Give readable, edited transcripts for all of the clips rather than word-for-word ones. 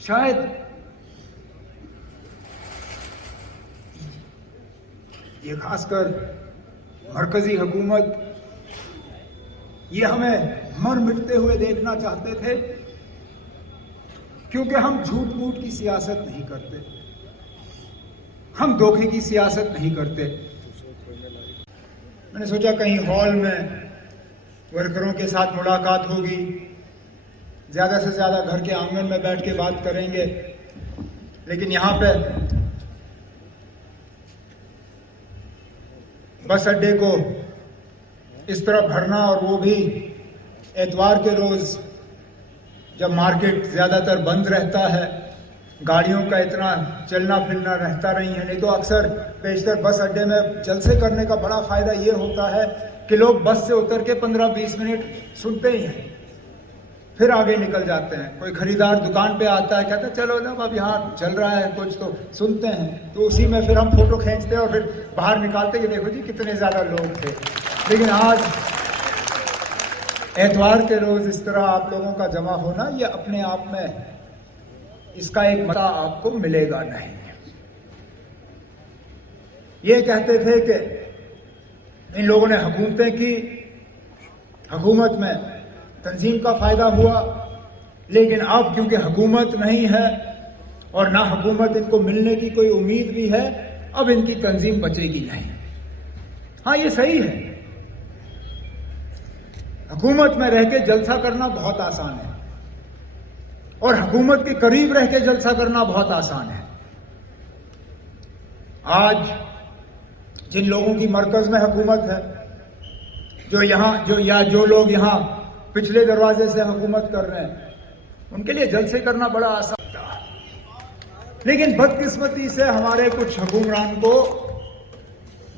شاید یہ خاص کر مرکزی حکومت یہ ہمیں مر مٹتے ہوئے دیکھنا چاہتے تھے، کیونکہ ہم جھوٹ موٹ کی سیاست نہیں کرتے، ہم دھوکے کی سیاست نہیں کرتے۔ میں نے سوچا کہیں ہال میں ورکروں کے ساتھ ملاقات ہوگی، زیادہ سے زیادہ گھر کے آنگن میں بیٹھ کے بات کریں گے، لیکن یہاں پہ بس اڈے کو اس طرح بھرنا، اور وہ بھی اتوار کے روز جب مارکیٹ زیادہ تر بند رہتا ہے، گاڑیوں کا اتنا چلنا پھرنا رہتا نہیں ہے۔ نہیں تو اکثر بیشتر بس اڈے میں جلسے کرنے کا بڑا فائدہ یہ ہوتا ہے کہ لوگ بس سے اتر کے 15-20 منٹ سنتے ہی ہیں، پھر آگے نکل جاتے ہیں۔ کوئی خریدار دکان پہ آتا ہے، کہتا ہے چلو نا اب یہاں چل رہا ہے کچھ، تو سنتے ہیں، تو اسی میں پھر ہم فوٹو کھینچتے ہیں اور پھر باہر نکالتے کہ دیکھو جی کتنے زیادہ لوگ تھے۔ لیکن آج اتوار کے روز اس طرح آپ لوگوں کا جمع ہونا، یہ اپنے آپ میں اس کا ایک مزہ آپ کو ملے گا نہیں۔ یہ کہتے تھے کہ ان لوگوں نے حکومتیں کی، حکومت میں تنظیم کا فائدہ ہوا، لیکن اب کیونکہ حکومت نہیں ہے اور نہ حکومت ان کو ملنے کی کوئی امید بھی ہے، اب ان کی تنظیم بچے گی نہیں۔ ہاں یہ صحیح ہے، حکومت میں رہ کے جلسہ کرنا بہت آسان ہے، اور حکومت کے قریب رہ کے جلسہ کرنا بہت آسان ہے۔ آج جن لوگوں کی مرکز میں حکومت ہے، جو لوگ یہاں پچھلے دروازے سے حکومت کر رہے ہیں، ان کے لیے جلسے کرنا بڑا آسان تھا، لیکن بدقسمتی سے ہمارے کچھ حکمران کو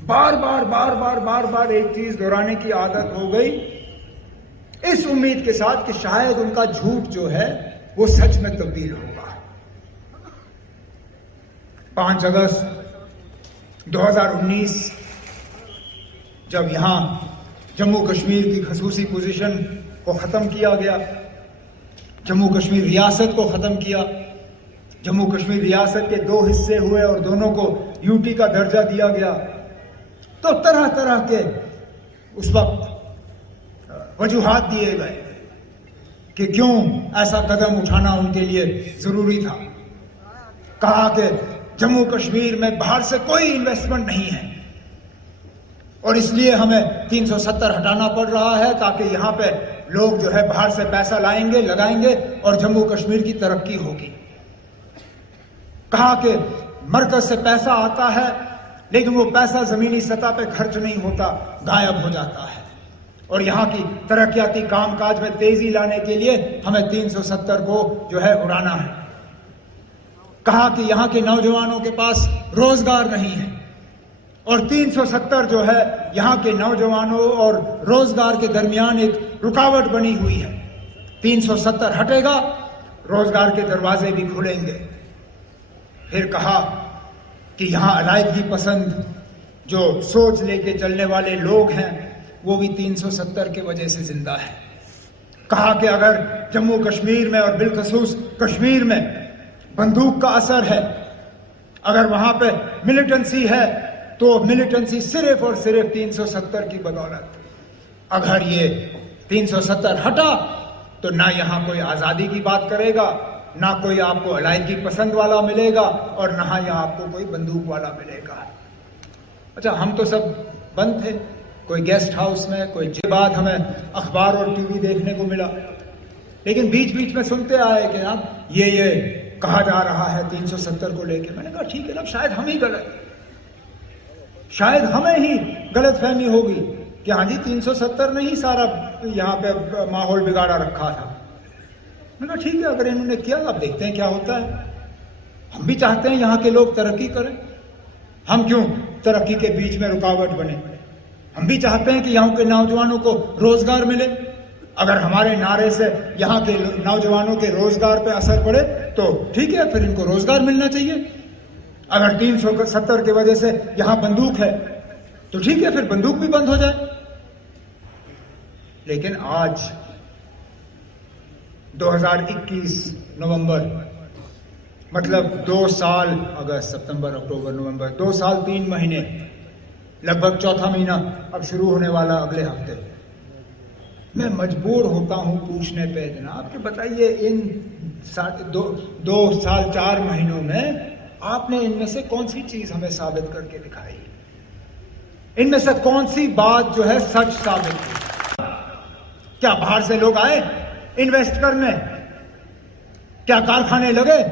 بار بار ایک چیز دہرانے کی عادت ہو گئی، اس امید کے ساتھ کہ شاید ان کا جھوٹ جو ہے وہ سچ میں تبدیل ہوگا۔ 5 اگست 2019 جب یہاں جموں کشمیر کی خصوصی پوزیشن کو ختم کیا گیا، جموں کشمیر ریاست کو ختم کیا، جموں کشمیر ریاست کے 2 حصے ہوئے اور دونوں کو یوٹی کا درجہ دیا گیا، تو طرح طرح کے اس وقت وجوہات دیے گئے کہ کیوں ایسا قدم اٹھانا ان کے لیے ضروری تھا۔ کہا کہ جموں کشمیر میں باہر سے کوئی انویسٹمنٹ نہیں ہے، اور اس لیے ہمیں 370 ہٹانا پڑ رہا ہے تاکہ یہاں پہ لوگ جو ہے باہر سے پیسہ لائیں گے، لگائیں گے، اور جموں کشمیر کی ترقی ہوگی۔ کہا کہ مرکز سے پیسہ آتا ہے لیکن وہ پیسہ زمینی سطح پہ خرچ نہیں ہوتا، غائب ہو جاتا ہے، اور یہاں کی ترقیاتی کام کاج میں تیزی لانے کے لیے ہمیں 370 کو جو ہے اڑانا ہے۔ کہا کہ یہاں کے نوجوانوں کے پاس روزگار نہیں ہے، اور 370 جو ہے یہاں کے نوجوانوں اور روزگار کے درمیان ایک رکاوٹ بنی ہوئی ہے۔ 370 ہٹے گا، روزگار کے دروازے بھی کھلیں گے۔ پھر کہا کہ یہاں علیحدگی پسند جو سوچ لے کے چلنے والے لوگ ہیں وہ بھی 370 کی وجہ سے زندہ ہے۔ کہا کہ اگر جموں کشمیر میں اور بالخصوص کشمیر میں بندوق کا اثر ہے، اگر وہاں پہ ملیٹنسی ہے، تو ملیٹنسی صرف اور صرف 370 کی بدولت۔ اگر یہ 370 ہٹا تو نہ یہاں کوئی آزادی کی بات کرے گا، نہ کوئی آپ کو علیحدگی پسند والا ملے گا، اور نہ یہاں آپ کو کوئی بندوق والا ملے گا۔ اچھا ہم تو سب بند تھے، کوئی گیسٹ ہاؤس میں، کوئی بات ہمیں اخبار اور ٹی وی دیکھنے کو ملا، لیکن بیچ بیچ میں سنتے آئے کہ اب یہ کہا جا رہا ہے 370 کو لے کے۔ میں نے کہا ٹھیک ہے نا، شاید ہم ہی غلط، شاید ہمیں ہی غلط فہمی ہوگی کہ ہاں جی 370 نے ہی سارا یہاں پہ ماحول بگاڑا رکھا تھا۔ میں نے کہا ٹھیک ہے، اگر انہوں نے کیا اب دیکھتے ہیں کیا ہوتا ہے۔ ہم بھی چاہتے ہیں یہاں کے لوگ ترقی کریں، ہم کیوں ترقی کے بیچ میں رکاوٹ بنے؟ ہم بھی چاہتے ہیں کہ یہاں کے نوجوانوں کو روزگار ملے۔ اگر ہمارے نعرے سے یہاں کے نوجوانوں کے روزگار پہ اثر پڑے تو ٹھیک ہے، پھر ان کو روزگار ملنا چاہیے۔ اگر 370 کی وجہ سے یہاں بندوق ہے تو ٹھیک ہے، پھر بندوق بھی بند ہو جائے۔ لیکن آج 2021 نومبر مطلب 2 سال، اگست ستمبر اکتوبر نومبر، 2 سال 3 مہینے، لگ بھگ چوتھا مہینہ اب شروع ہونے والا اگلے ہفتے. میں مجبور ہوتا ہوں پوچھنے پہ جناب کہ بتائیے ان 2 سال 4 مہینوں میں آپ نے ان میں سے کون سی چیز ہمیں ثابت کر کے دکھائی؟ ان میں سے کون سی بات جو ہے سچ ثابت کی؟ کیا باہر سے لوگ آئے انویسٹ کرنے؟ کیا کارخانے لگے؟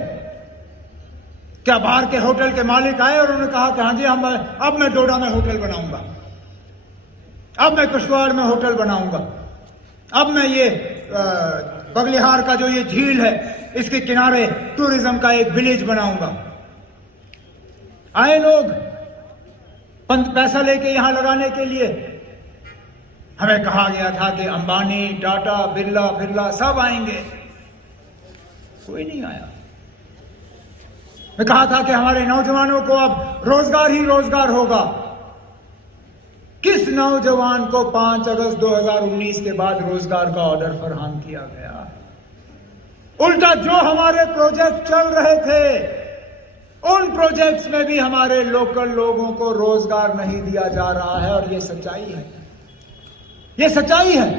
کیا باہر کے ہوٹل کے مالک آئے اور انہوں نے کہا کہ ہاں جی اب میں ڈوڈا میں ہوٹل بناؤں گا، اب میں کشتواڑ میں ہوٹل بناؤں گا، اب میں یہ بگلیہار کا جو یہ جھیل ہے اس کے کنارے ٹورزم کا ایک ولیج بناؤں گا؟ آئے لوگ پیسہ لے کے یہاں لگانے کے لیے؟ ہمیں کہا گیا تھا کہ امبانی، ٹاٹا، برلا سب آئیں گے، کوئی نہیں آیا. میں کہا تھا کہ ہمارے نوجوانوں کو اب روزگار ہی روزگار ہوگا. کس نوجوان کو 5 اگست 2019 کے بعد روزگار کا آرڈر فراہم کیا گیا؟ الٹا جو ہمارے پروجیکٹ چل رہے تھے ان پروجیکٹس میں بھی ہمارے لوکل لوگوں کو روزگار نہیں دیا جا رہا ہے، اور یہ سچائی ہے، یہ سچائی ہے.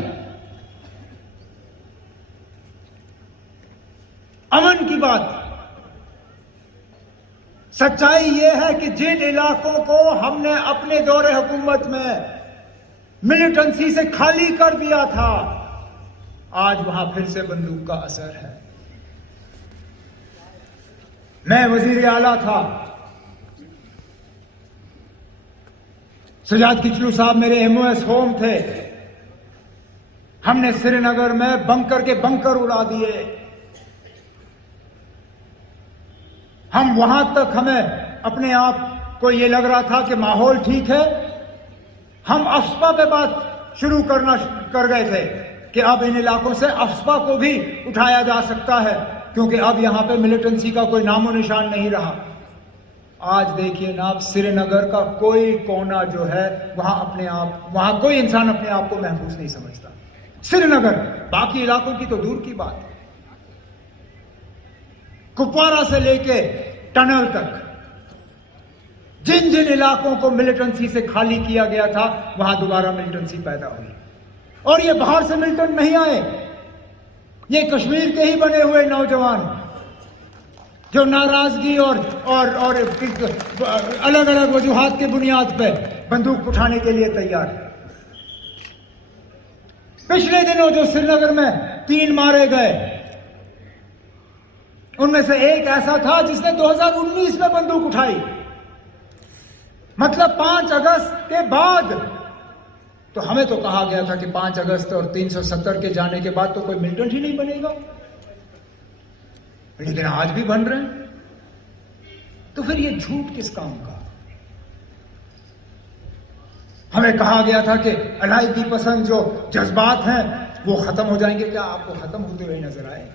امن کی بات، سچائی یہ ہے کہ جن علاقوں کو ہم نے اپنے دور حکومت میں ملیٹنسی سے خالی کر دیا تھا، آج وہاں پھر سے بندوق کا اثر ہے. میں وزیر اعلیٰ تھا، سجاد کچلو صاحب میرے MOS ہوم تھے. ہم نے سری نگر میں بنکر کے بنکر اڑا دیے. ہم وہاں تک ہمیں اپنے آپ کو یہ لگ رہا تھا کہ ماحول ٹھیک ہے، ہم افسپا پہ بات شروع کر گئے تھے کہ اب ان علاقوں سے افسپا کو بھی اٹھایا جا سکتا ہے کیونکہ اب یہاں پہ ملیٹنسی کا کوئی نام و نشان نہیں رہا. آج دیکھیے نا، سری نگر کا کوئی کونا جو ہے وہاں کوئی انسان اپنے آپ کو محفوظ نہیں سمجھتا. سری نگر، باقی علاقوں کی تو دور کی بات ہے. کپوارہ سے لے کے ٹنل تک جن جن علاقوں کو ملیٹنسی سے خالی کیا گیا تھا وہاں دوبارہ ملیٹنسی پیدا ہوئی. اور یہ باہر سے ملیٹنٹ نہیں آئے، یہ کشمیر کے ہی بنے ہوئے نوجوان جو ناراضگی اور الگ الگ وجوہات کے بنیاد پہ بندوق اٹھانے کے لیے تیار ہے. پچھلے دنوں جو سری نگر میں 3 مارے گئے، ان میں سے ایک ایسا تھا جس نے 2019 میں بندوق اٹھائی. مطلب 5 اگست کے بعد. تو ہمیں تو کہا گیا تھا کہ 5 اگست اور 370 کے جانے کے بعد تو کوئی ملیٹنٹ ہی نہیں بنے گا، لیکن آج بھی بن رہے ہیں. تو پھر یہ جھوٹ کس کام کا؟ ہمیں کہا گیا تھا کہ علیحدگی پسند جو جذبات ہیں وہ ختم ہو جائیں گے. کیا آپ کو ختم ہوتے ہوئے نظر آئے؟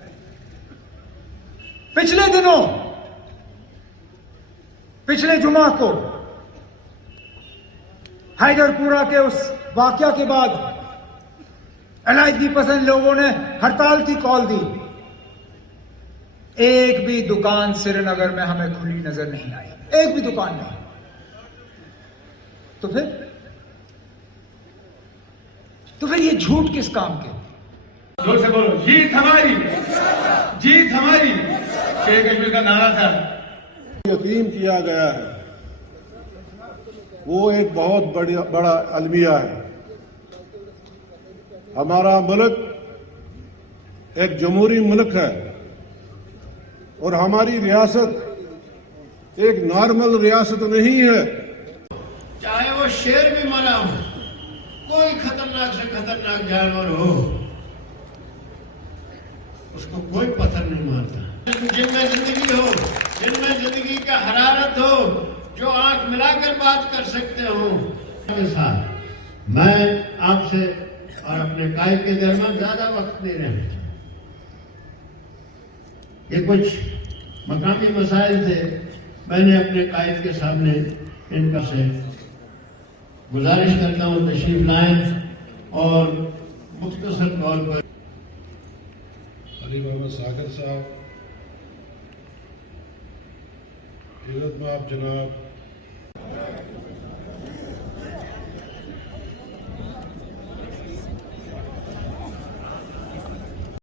پچھلے جمعہ کو حیدر پورہ کے اس واقعہ کے بعد علیحدگی پسند لوگوں نے ہڑتال کی کال دی. ایک بھی دکان سری نگر میں ہمیں کھلی نظر نہیں آئی، ایک بھی دکان نہیں. تو پھر یہ جھوٹ کس کام کے؟ زور سے بولو، جیت ہماری، جیت ہماری. شیر کشمیر کا نعرہ تھا. یقین کیا گیا ہے وہ ایک بہت بڑا المیہ ہے. ہمارا ملک ایک جمہوری ملک ہے اور ہماری ریاست ایک نارمل ریاست نہیں ہے. چاہے وہ شیر بھی مرا ہو، کوئی خطرناک سے خطرناک جانور ہو، اس کو کوئی پتھر نہیں مارتا. جن میں زندگی ہو، جن میں زندگی کا حرارت ہو، جو آنکھ ملا کر بات کر سکتے ہوں. میں آپ سے اور اپنے قائد کے درمیان زیادہ وقت نہیں رہنا. یہ کچھ مقامی مسائل تھے، میں نے اپنے قائد کے سامنے ان کا سے گزارش کرتا ہوں تشریف لائیں اور مختصر طور پر. علی محمد ساگر صاحب عزت میں آپ جناب